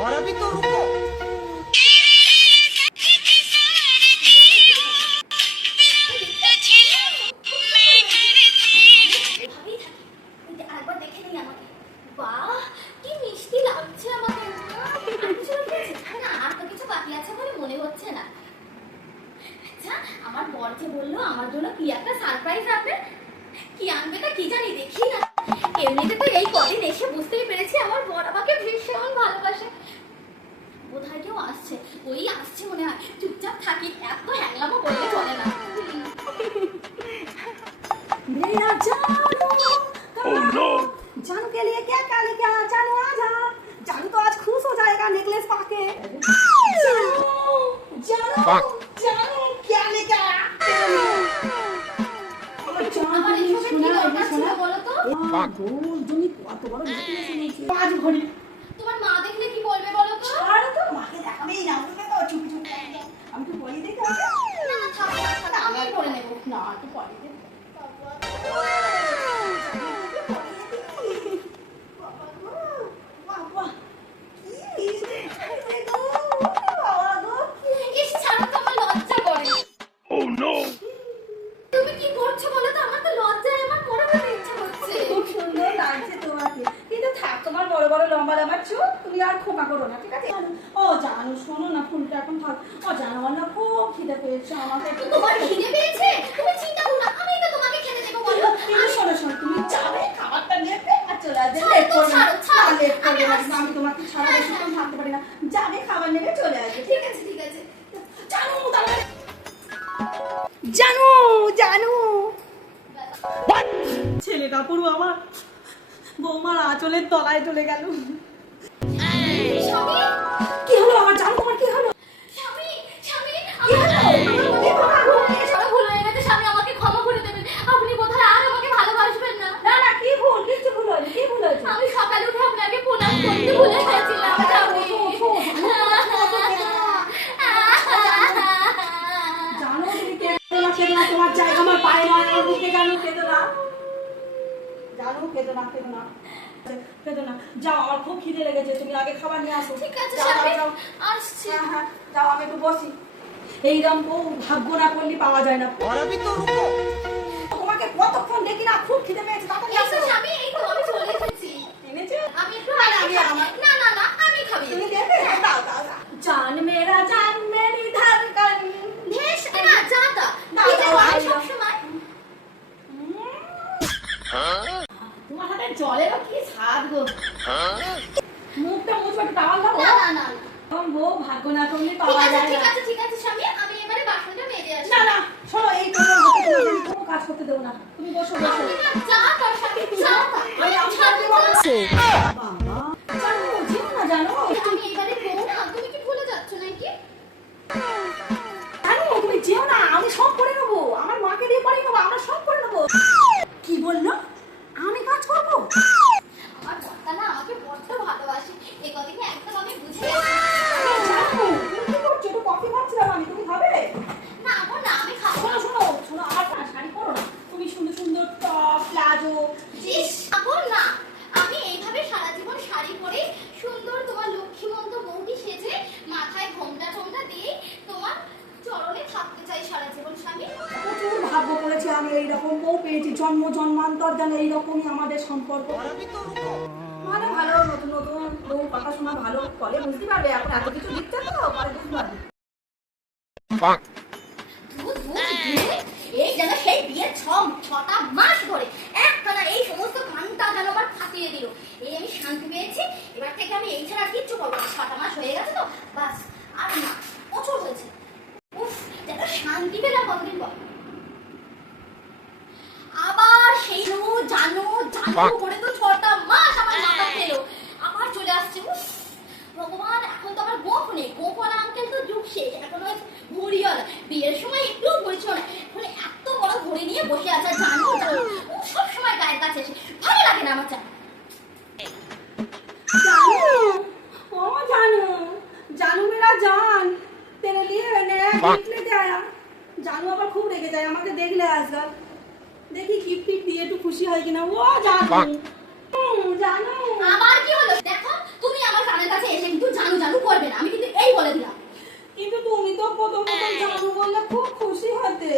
और अभी तो रुको এভাবেই থাকি কিন্তু একবার দেখে নিই আমাকে বাহ কি মিষ্টি লাগছে আমাকে আর কিছু বাকি আছে? না আর তো কিছু বাকি আছে বলে মনে হচ্ছে না আচ্ছা আমার বর যে বললো আমার জন্য কি একটা সারপ্রাইজ আনবে কি আনবে তা কি জানি দেখি না এমনিতে তো এই কদিন এসে বুঝতেই পেরেছি আমার বর আমাকে ভীষণ ভালোবাসে বোধহয় কেউ আসছে ওই আসছে মনে হয় চুপচাপ থাকি এত হ্যাংলামো করলে চলে না मेरा जानू जानू के लिए क्या क्या लेके आ जानू आ जा जानू तो आज खुश हो जाएगा नेकलेस पाके जानू जानू जानू क्या लेके आया আমার জান আমার তুমি এসবের কি শোনা দরকার ছিল শোনা বলো তো গোল তুমি কত বড় নেকলেস এনেছি পাঁচ ভরি তোমার মা দেখলে কি বলবে বলো তো আর তো মাকে দেখাবেই না তুমি তো চুপি চুপি আমি তো বলি থাক, থাক, আমি করে নেব। না তো পরে দেবো ইস ছাড়ো তো আমার লজ্জা করে। তুমি কি করছ বলো তো? আমার তো লজ্জায় আমার মরে যেতে খুব সুন্দর লাগছে তোমাকে। কিন্তু থাক তোমার বড় বড় লম্বা লম্বা চুল। তুমি আর খোকা করো না ঠিক আছে? ও জানো শোনো না ফুলটা এখন থাক ও জানো আমার না খুব খিদে পেয়েছে আমাকে। তোমার খিদে পেয়েছে? তুমি চিন্তা করো না আমি তো তোমাকে খেতে দেবো বলো। কিন্তু শোনো শোনো তুমি যাবে খাবারটা নেবে আর চলে আসবে। ছাড়ো লেট করবে না। ছাড়ো, ছাড়ো। লেট করবে না আমি তোমাকে ছাড়া বেশিক্ষণ থাকতে পারি না। যাবে খাবার নেবে চলে আসবে ঠিক আছে ঠিক আছে। জানো তাহলে জানো জানো। ছেলেটা পুরো আমার বৌমার আঁচলের তলায় চলে গেল। কি হলো আমার জানো তোমার কি হলো মনে হয় হয়ে আমি সকালে উঠে আপনাকে প্রণাম করতে ভুলে গেছিলাম জানো আমার পায়ে নয় আমার বুকে কেন কেঁদো না জানো কেঁদো না কেঁদো না খেতো না। যাও আমার খুব খিদে লেগেছে তুমি আগে খাবার নিয়ে আসো। ঠিক আছে যাও আসছি। হ্যাঁ হ্যাঁ যাও আমি একটু বসি। এই রকম বউ ভাগ্য না করলে পাওয়া যায় না। পড়াবি তো রুকো। তোমাকে কতক্ষণ দেখি না খুব খিদে পেয়েছে তাড়াতাড়ি আসো। আমি এই তো আমি চলে এসেছি। এনেছো? আমি একটু আগে আমার। না না না আমি খাবি। তুমি দেবে? হ্যাঁ, দাও দাও জান মেরা জান মেরি ধরকন দেশ না জাতা দাও দাও সব সময় হ্যাঁ? তোমার জলেরও কি স্বাদ গো। মুখটা মুছবে একটু টাওয়াল দাও না না না না। বউ ভাগ্য না করলে পাওয়া যায় ঠিক আছে ঠিক আছে স্বামী আমি এবারে বাসনটা মেজে আসি না না শোনো এই তোমার হাতে তোমার আমি কোনো কাজ করতে দেবো না। তুমি বসো বসো। যা কর স্বামী যা তা। আমি আমি ভালোবাসি। এই কথাটি একদম আমি বুঝে আমি তুমি খাবে? না আমার না আমি খাব না। শোনো শোনো আর শাড়ি পরো তুমি সুন্দর সুন্দর টপ প্লাজো ইস আমি এইভাবে সারা শাড়ি পরে সুন্দর তোমার লক্ষ্মীমন্ত বৌদি সেজে মাথায় ঘোমটা ঠোমটা দিয়ে তোমার চরণে থাকতে চাই সারা স্বামী। প্রচুর ভাগ্য করেছি আমি এইরকম বউ পেয়েছি। জন্ম জন্মান্তর যেন এইরকমই আমাদের সম্পর্ক। ভালো নতুন নতুন বউ কথা শোনা ভালো ফলে বুঝতে পারবে এখন এত কিছু দিচ্ছে তো পরে বুঝতে পারবে। ধুত, ধুত, ধুত। এই যেন সেই বিয়ের ছ ছটা মাস ধরে একটানা এই সমস্ত কানটা যেন আমার ফাটিয়ে দিল। এই আমি শান্তি পেয়েছি এবার থেকে আমি এই ছাড়া কিচ্ছু করব না। ছটা মাস হয়ে গেছে তো বাস আর না প্রচুর হয়েছে। উফ যেন শান্তি পেলাম কতদিন পর। আবার সেই জানো জানো জানো করে তো ছটা মাস আমার মাথা খেলো চামচ ভগবান এখন তো আবার গোপ নেই। গোপলা আঙ্কেল তো যুগ এখন ওই ভরিয়ল বিয়ের সময় একটু ভরি না এখন এত বড় ভরি নিয়ে বসে আছে জানো জানো সব সময় গায়ের কাছে এসে ভালো লাগে না আমার ও জানো জানো জানো আবার খুব রেগে যায় আমাকে দেখলে আজকাল। দেখি গিফট দিয়ে একটু খুশি হয় কিনা। ও জানু জানো। তুমি আমার কানের কাছে এসে কিন্তু জানু জানু করবে না। আমি কিন্তু এই বলে দিলাম। কিন্তু তুমি তো প্রথম বললে খুব খুশি হতে।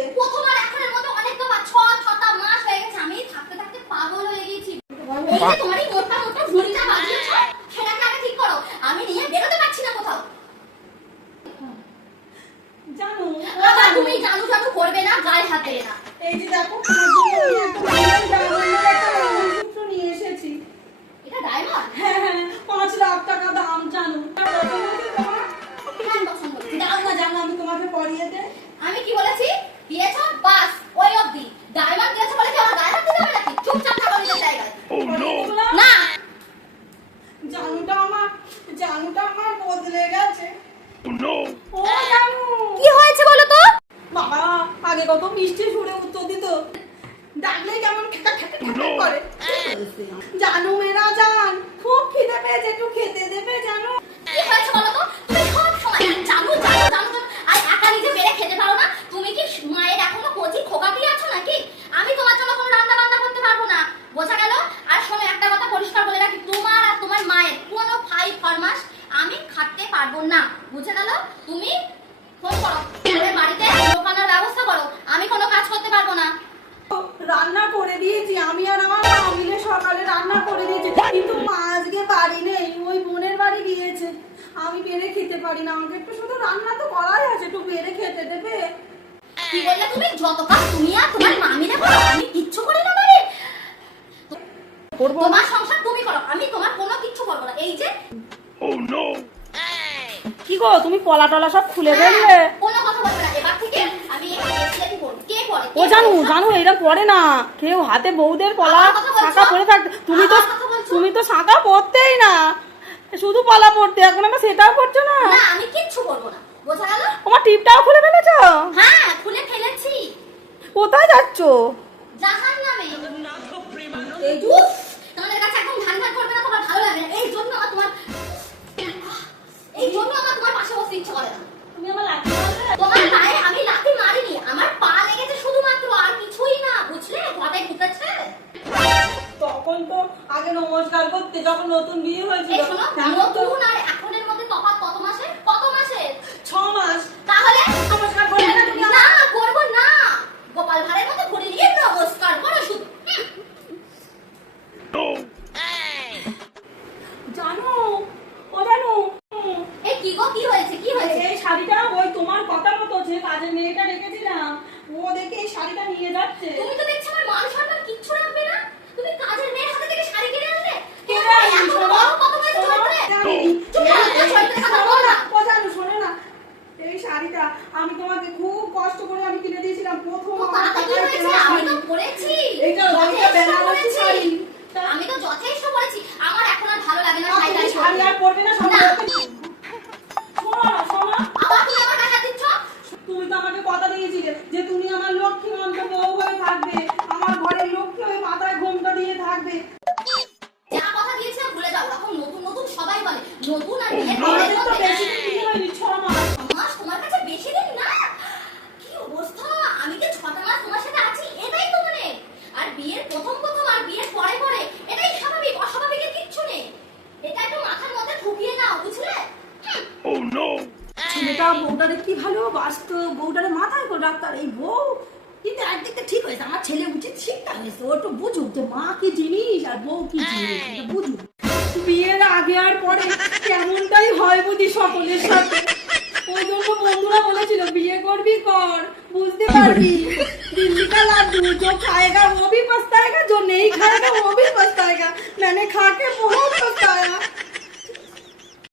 মতো অনেক তো ছ আমি থাকতে থাকতে পাগল হয়ে গেছি মিষ্টি সুরে উত্তর দিত। ডাকলে কেমন খেকা করে। জানু মেরা জান খুব খিদে পেয়েছে একটু খেতে দেবে জানো কি হয়েছে বলো তো তুমি সব সময় জানো জানো জানো জানো আর একা নিজে বেড়ে খেতে পারো না তুমি কি মায়ের এখনও কচি খোকাটি আছো নাকি আমি তোমার জন্য কোনো রান্না বান্না করতে পারব না বোঝা গেল আর শোনো একটা কথা পরিষ্কার বলে রাখি তোমার আর তোমার মায়ের কোনো ফাই ফরমাস আমি খাটতে পারব না বুঝে গেল তুমি ফোন করো আমাদের বাড়িতে দোকানের ব্যবস্থা করো আমি কোনো কাজ করতে পারব না রান্না করে দিয়েছি আমি আর আমার মা মিলে সকালে রান্না করে দিয়েছি। কিন্তু মা আজকে বাড়ি নেই ওই বোনের বাড়ি গিয়েছে। আমি বেড়ে খেতে পারি না আমাকে একটু শুধু রান্না তো করাই আছে একটু বেড়ে খেতে দেবে। কি বললে তুমি? যত কাজ তুমি আর তোমার মামিনে করো আমি কিচ্ছু করি না মানে তোমার সংসার তুমি করো আমি তোমার কোনো কিচ্ছু করব না। এই যে কি গো তুমি পলা টলা সব খুলে হ্যাঁ, ও জানু জানু এরা পড়ে না। কেউ হাতে বউদের পলা শাঁখা পরে থাকতে তুমি তো? তুমি তো শাঁখা পরতেই না। শুধু পলা পরতে এখন আমরা সেটাও করছ না? আমি কিচ্ছু করব না। বোঝা গেল? তোমার টিপটাও খুলে ফেলেছো? হ্যাঁ খুলে ফেলেছি। কোথায় যাচ্ছো? জাহান নামে এই তোমাদের কাছে একদম ধান ধান করবে না তোমার ভালো লাগে এই জন্য তোমার নমস্কার করতে যখন নতুন বিয়ে হয়েছিল। নতুন আর এখনের মধ্যে তফাৎ কত কত ছ মাস। তাহলে নমস্কার করবে না না করব না। গোপাল ভাড়ের মতো ঘুরে নিয়ে নমস্কার করো শুধু। জানো ও জানো। এই কি গো কি হয়েছে কি হয়েছে? এই শাড়িটা ওই তোমার কথা মতো যে কাজের মেয়েটা রেখেছিলাম ও দেখে এই শাড়িটা নিয়ে যাচ্ছে। ছেলেটা বউটারে কি ভালো বাসত বউটারে মাথায় করে রাখতার এই বউ কিন্তু একদিকটা ঠিক হয়েছে আমার ছেলে উচিত শিক্ষা হয়েছে ও একটু বুঝুক যে মা কি জিনিস আর বউ কি জিনিস এটা বুঝুক বিয়ের আগে আর পরে কেমনটাই হয় বুঝি সকলের সাথে ওই জন্য বন্ধুরা বলেছিল বিয়ে করবি কর বুঝতে পারবি दिल्ली का लाडू जो खाएगा वो भी पछताएगा जो नहीं खाएगा वो भी पछताएगा मैंने खा के